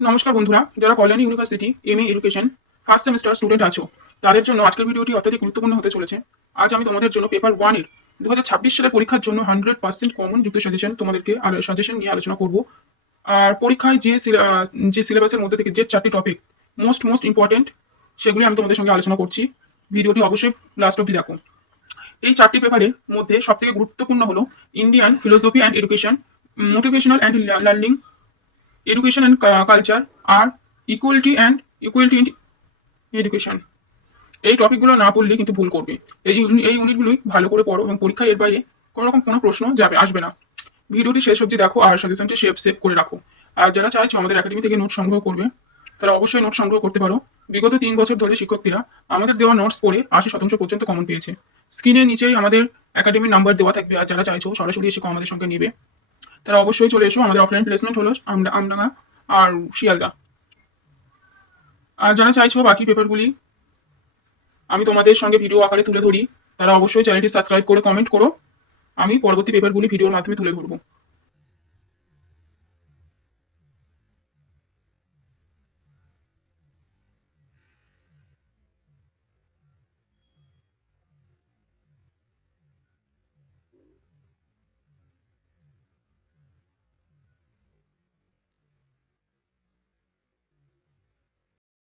নমস্কার বন্ধুরা, যারা Kalyani university MA education first semester student আছো, তাদের জন্য আজকের ভিডিওটি অত্যধিক গুরুত্বপূর্ণ হতে চলেছে। আজ আমি তোমাদের জন্য পেপার 1-এর 2026 সালের পরীক্ষার জন্য 100% কমন যুক্ত সাজেশন তোমাদেরকে সাজেশন নিয়ে আলোচনা করব। আর পরীক্ষায় যে সিলেবাসের মধ্যে থেকে যে 4টি টপিক মোস্ট ইম্পর্টেন্ট, সেগুলি আমি তোমাদের সঙ্গে আলোচনা করছি। ভিডিওটি অবশ্যই লাস্ট অবধি দেখো। এই 4টি পেপারের মধ্যে সবথেকে গুরুত্বপূর্ণ হলো Indian philosophy and education, motivational and learning, education and culture, আর ইকুয়ালিটি ইন এডুকেশন। এই টপিকগুলো না পড়লে কিন্তু ভুল করবে। এই ইউনিটগুলোই ভালো করে পড়ো এবং পরীক্ষায় এর বাইরে কোনো প্রশ্ন আসবে না। ভিডিওটি শেষ অবধি দেখো আর সাজেশনটি সেভ করে রাখো। আর যারা চাইছো আমাদের একাডেমি থেকে নোট সংগ্রহ করবে, তারা অবশ্যই নোট সংগ্রহ করতে পারো। বিগত 3 বছর ধরে শিক্ষার্থীরা আমাদের দেওয়া নোটস পড়ে 80% পর্যন্ত কমন পেয়েছে। স্ক্রিনের নিচেই আমাদের একাডেমির নাম্বার দেওয়া থাকবে, আর যারা চাইছো সরাসরি এসে আমাদের সঙ্গে নেবে, তারা অবশ্যই চলে এসো। আমাদের অফলাইন প্লেসমেন্ট হলো আমডাঙ্গা আর শিয়ালদা। আর যারা চাইছো বাকি পেপারগুলি আমি তোমাদের সঙ্গে ভিডিও আকারে তুলে ধরি, তারা অবশ্যই চ্যানেলটি সাবস্ক্রাইব করে কমেন্ট করো। আমি পরবর্তী পেপারগুলি ভিডিওর মাধ্যমে তুলে ধরবো।